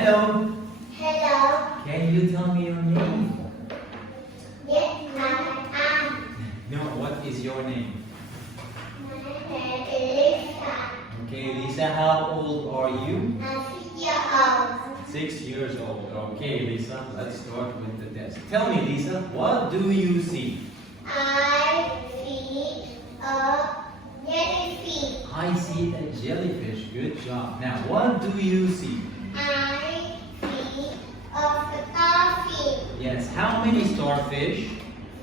hello. Hello. Can you tell me your name? Yes, I am. No, what is your name? My name is Lisa. Okay, Lisa, how old are you? I'm 6 years old. 6 years old. Okay, Lisa, let's start with the test. Tell me, Lisa, what do you see? I see a jellyfish. I see a jellyfish. Good job. Now, what do you see? I see a starfish. Yes, how many starfish?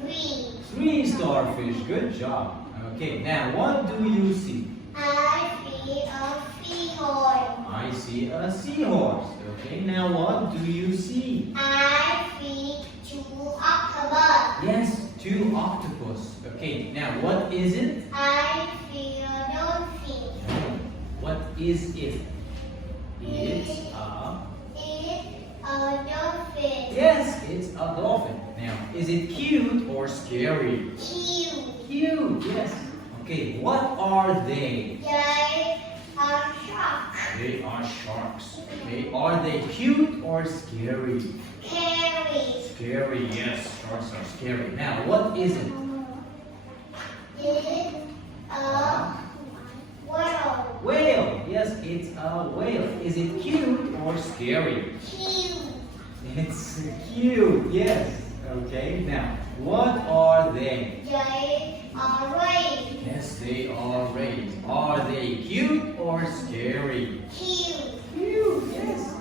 3. 3 starfish. Good job. Okay, now what do you see? I see a seahorse. I see a seahorse. Okay, now what do you see? I see 2 octopus. Yes, 2 octopus. Okay, now what is it? I see a dolphin. What is it? It's a dolphin. yes, it's a dolphin. Now, is it cute or scary? Cute. Cute, yes. Okay, what are they? They are sharks. They are sharks. Okay, are they cute or scary? Scary. Scary, yes, sharks are scary. Now, what is it? It's a whale. Whale, yes, it's a whale. Is it cute or scary? Cute. It's cute, yes. Okay, now, what are they? They are red. Yes, they are rays. Are they cute or scary? Cute. Cute, yes.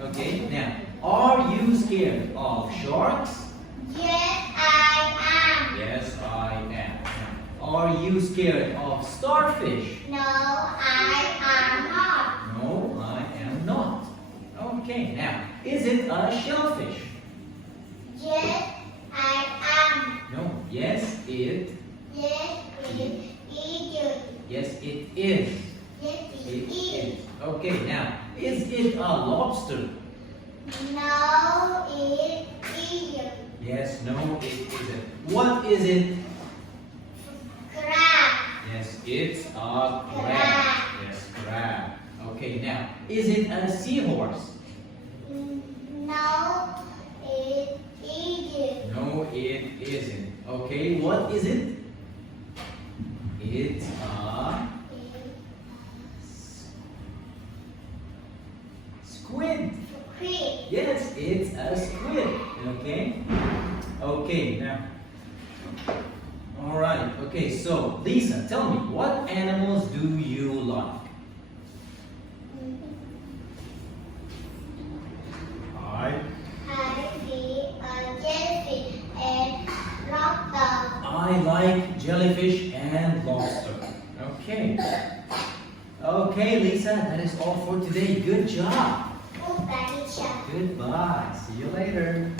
Okay, now, are you scared of sharks? Yes, I am. Yes, I am. Now, are you scared of starfish? No, I am not. No, I am not. Okay, now, is it a shellfish? Yes, I am. No, yes, it. Yes, it is. Yes, it is. Yes, It it is. is. Okay, now, is it a lobster? No, it isn't. Yes, no, it isn't. What is it? Crab. Yes, it's a crab. Crab. Yes, crab. Okay, now, is it a seahorse? No, it isn't. No, it isn't. Okay, what is it? It's a squid. Squid. Yes, it's a squid. Okay? Okay, now. Alright, okay, so Lisa, tell me, what animals do you like? I see a jellyfish and lobster. I like jellyfish and lobster. Okay. Okay, Lisa, that is all for today. Good job. Goodbye, teacher. Goodbye. See you later.